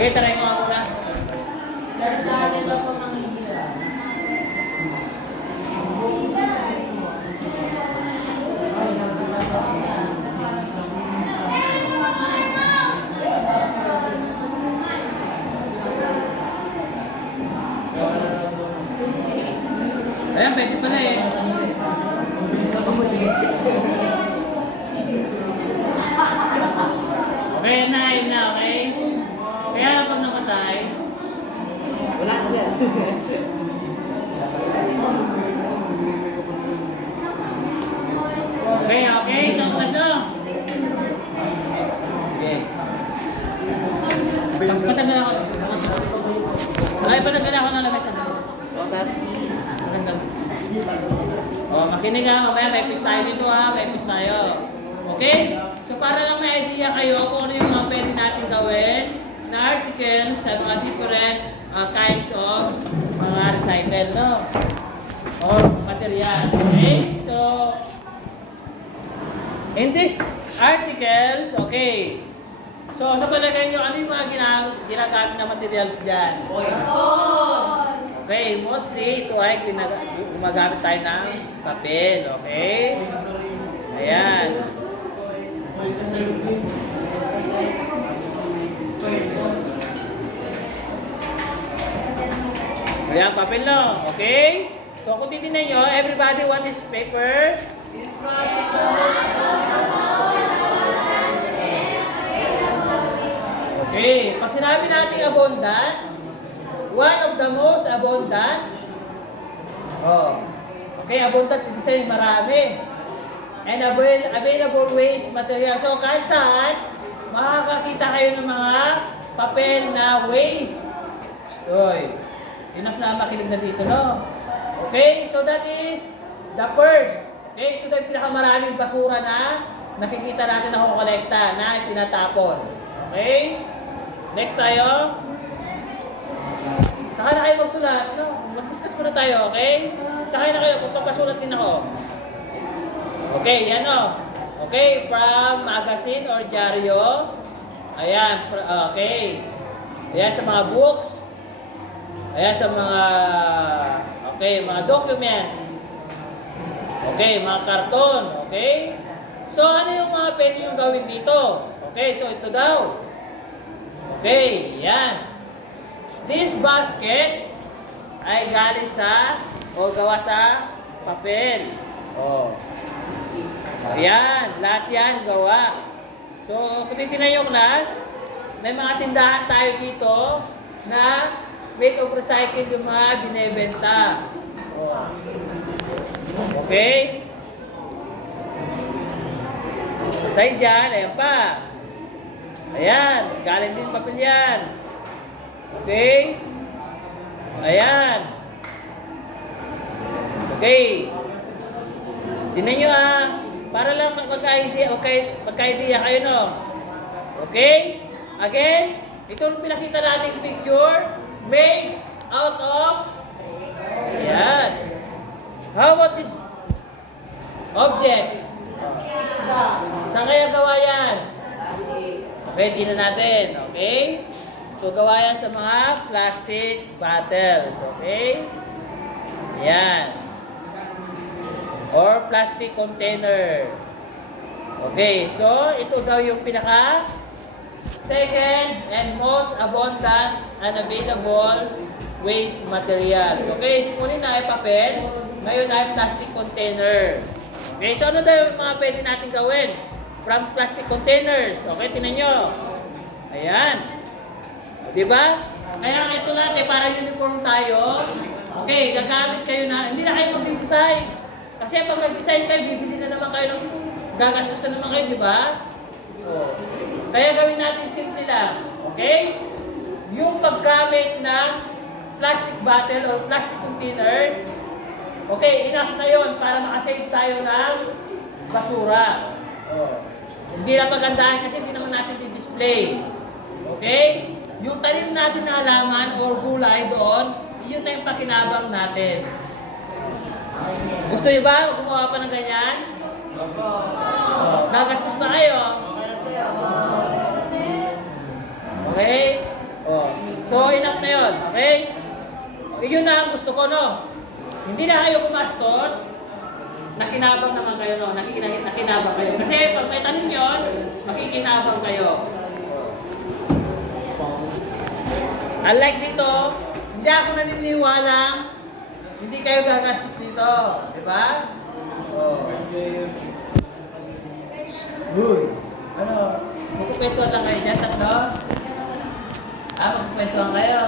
Sige, try ko nga muna. Sa atin daw po manghihila. Ayan, pwede pala eh. Okay, yun na, okay? Kaya na pag namatay, Wala ka sir. okay, okay, so ano? Okay. Patagal ako. Okay, patagal ako ng lamesa. So sir. Patagal. Oh, makinig ha, mamaya may quiz tayo dito ha, may quiz tayo. Okay? So para lang may idea kayo kung ano yung mga pwede natin gawin na articles sa mga different kinds of mga recycle, no? Or material. Okay? So, in these articles, okay. So, sa palagay nyo, ano yung mga ginagamit na materials dyan? Okay, mostly ito ay gumagamit tayo ng papel, okay? Ayan. Ayan, papel no, okay? So kung titignan nyo, everybody what is paper? Okay, pag sinabi natin abundant, one of the most abundant, okay, abundant, ibig sabihin marami. And available waste material. So kahit saan, makakakita kayo ng mga papel na waste. Oy, enough na makinig na dito, no? Okay, so that is the first. Okay, ito na yung pinakamaraming basura na nakikita natin na kukolekta, na tinatapon. Okay? Next tayo. Saka na kayo magsulat, no? Mag-discuss muna tayo, okay? Saka na kayo, kung papasulat din ako. Okay, yan o. Okay, from magazine or dyaryo. Ayan, okay. Ayan sa mga books. Ayan sa mga, okay, mga document. Okay, mga karton. Okay? So, ano yung mga pwede yung gawin dito? Okay, so ito daw. Okay, yan. This basket ay galing sa, o gawa sa papel. Oh. Ayan, lahat yan gawa. So, kung titignan yung class, may mga tindahan tayo dito na made of recycle yung mga binebenta. Oh. Okay? Aside dyan, ayan pa. Ayan, galing din papel yan. Okay? Ayan. Okay. Sinan nyo para lang magka-idea, okay, magka-idea kayo, no? Okay? Again, itong pinakita nating picture, made out of, ayan. How about this object? Saan kaya gawa yan? Okay, tingnan natin, okay? So, gawa yan sa mga plastic bottles, okay? Ayan. Or plastic container. Okay, so ito daw yung pinaka second and most abundant and available waste materials. Okay, muli na ay papel, ngayon ay plastic container. Okay, so ano daw yung mga pwede natin gawin from plastic containers? Okay, tingnan nyo. Ayan. Diba? Kaya ito natin, para uniform tayo. Okay, gagamit kayo na, hindi na kayo mag-design. Kasi pag nag-design kayo, bibili na naman kayo ng gagastos na naman kayo, di ba? Kaya gawin natin simple lang. Okay? Yung paggamit ng plastic bottle o plastic containers, okay, enough na yun para makasave tayo ng basura. Hindi na pagandahan kasi hindi naman natin di-display. Okay? Yung tanim natin na halaman or gulay doon, yun na yung pakinabang natin. Gusto niyo ba gumawa pa ng ganyan? Nagastos na kayo? Okay? So, enough na yun. Okay? Yun na ang gusto ko, no? Hindi na kayo gumastos. Nakinabang naman kayo, no? Nakinabang kayo. Kasi pag may tanim yun, makikinabang kayo. Unlike dito, hindi ako naniniwala hindi kayo gagastos dito. Diba? Oh. Good. Ano? Magkukwentuhan lang kayo dyan, tatlo? Magkukwentuhan kayo.